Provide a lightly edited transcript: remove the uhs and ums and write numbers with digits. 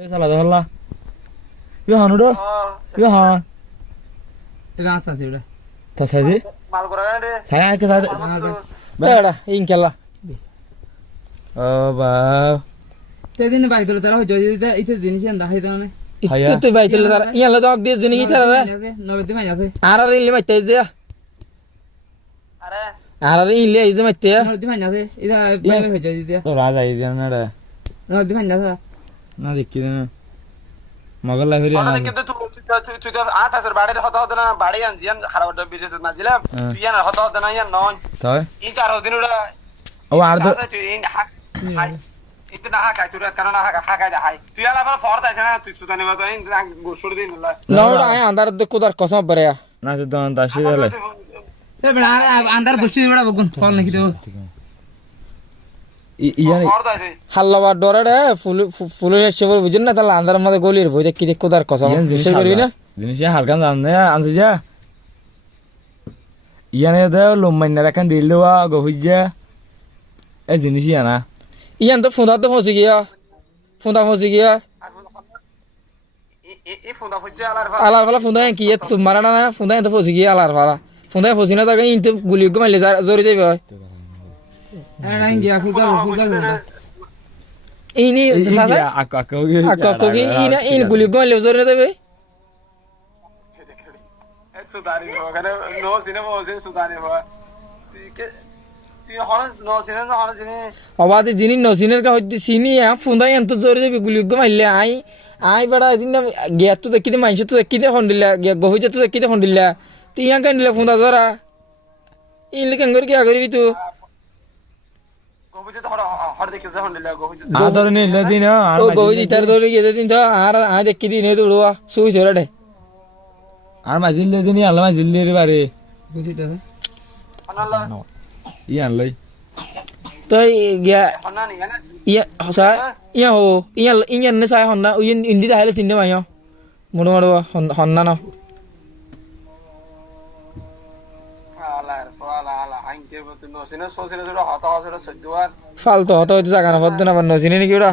Salah dah lah. Yo hanu do. Yo ha. Itu asa sih udah. Tak saja. Mal kurang deh. Saya ke sana. Tera, ingkalla. Oh bah. Tadi nih baik dulu taruh jadi itu jenis yang dah itu nih. Hayya. Itu baik dulu taruh. Iya lo dog dia jenis itu lah. Nolati mana sih? Arah ini macam itu ya. Are. Arah ini lihat itu macam ya. Nolati mana sih? Itu baik baik jadi dia. तो राजा इधर ना रहा Nolati mana sih? ना देखी ना मगर ला फिर ওটা কিন্তু তুই তো আট হাজার বাড়ি হতে হতে না বাড়ি আনছিয়ান খারাপ বিদেশ না ছিলাম তুই না হতে হতে না ইয়ান নয় तो ই কারো দিন ওটা ओ आर दो তুই ইন হাক হাই ইতে না হাক তুই রাত কারণ হাক হাক হাই তুই আলা বড় ফরদ আছে না তুই সুদানি বাতো ইন গোসুর দিন লা Nol ayah andar itu kudar kosong berea. ना तो दोन ताशी झाले Tapi benar andar bosnya udah bagun. Fall nih gitu. ইয়ার ফরদ আছে Halawa dora deh, full sebel bujun na tala andar mada golir bujek kiri kudar kosong. ইয়ান জিনিস Bisa kiri na? জিনিস হালকা জানে আনছে যা ইয়ানে দে লম্মাই না রাখান দিল দেওয়া গহুজা এই জিনিস Iyana Iyan tuh funda tuh masih gaya, funda masih gaya. ই ফোন হচ্ছে আলার Alar pala funda yang kiat tuh mana na funda yang tuh masih gaya alar pala. Funda yang masih na tapi ini tuh guli gue malah zori deh boy. Ada yang dia fuga. Ini sasa? aku Aku ini guli gue malah zori deh boy. সুদানি ওখানে no cinema ওসিন সুদানি হয় তুই হন no cinema হন জিনি Awalnya jini nosiner ka hoti sini ya funda yang tuh zori deh guli gue malah ai pada ini gaya tuh dekide main tuh dekide hondilla gaya gohuja tuh dekide hondilla. Tiang kan dile funda zora. Ini kan gor kya kari itu? গোবিতে Har Har দেখে যখন দিলা গোবিতে না ধরে নিল দিন আর Oh gohuji tar dole gede din tuh ar dekide ini tuh doa suwi zora deh. আর মাজিল দিন আল্লাহ মাজিল রে বারে Bosnya itu. হনালা ইয়ান লই Tuh gaya হনানি না iya saya iya ho iya nih saya honda uyin indi dah halis indi mayo. Mudah mudah honda no. আলার ফালা আলা হাইকে বত নো সিনেমা সোসিনে জুড়ে হতা হসরে সদ্দুয়ার Falto itu jangan apa tuh nama nosini nih kira.